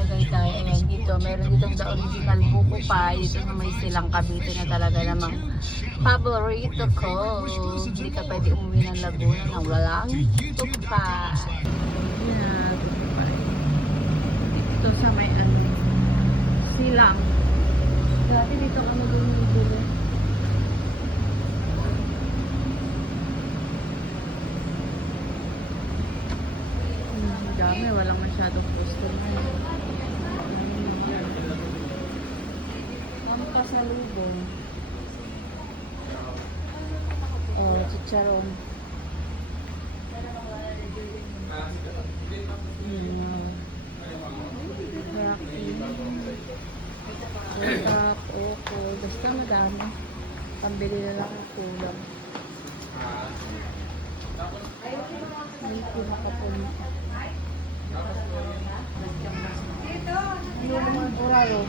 Tagaytay. Ayan, dito. Meron ditong the original buko pa. Dito na may silang Cavite na talaga namang paborito ko. Hindi ka pwede umuwi ng Laguna nang walang tukpa. Ayan, tukpa. Dito sa may silang. Dati dito kami bumibili. Dami, walang masyadong customer. Ang pasalubong. Oh, chicharon. Utap, oko, basta madami. Pambili na lang ang kulang. May pinakapunta. Ano naman oraro?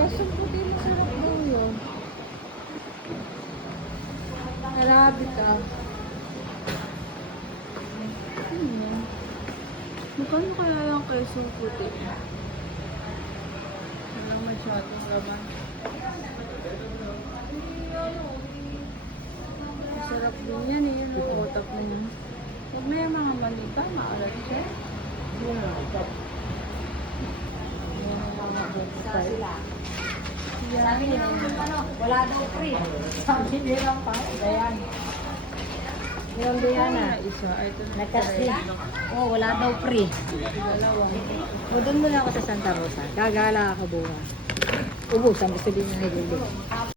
Kasi puti masarap daw yun. Narabi ka. Magkano kaya yung queso puti? Walang masyadong laman. Masarap din yan eh. Yung utap na yun. Huwag na yung mga manita, maalat siya. Sila. Sabi niya wala daw free. Sabi niya lang pa, Dayan. Yung Diana. Isa, ito na. Nagkasi. Oh, wala daw free. Dalawa. O, doon muna ako sa Santa Rosa. Gagala ako bukas. Ubusan, gusto din niya nilili.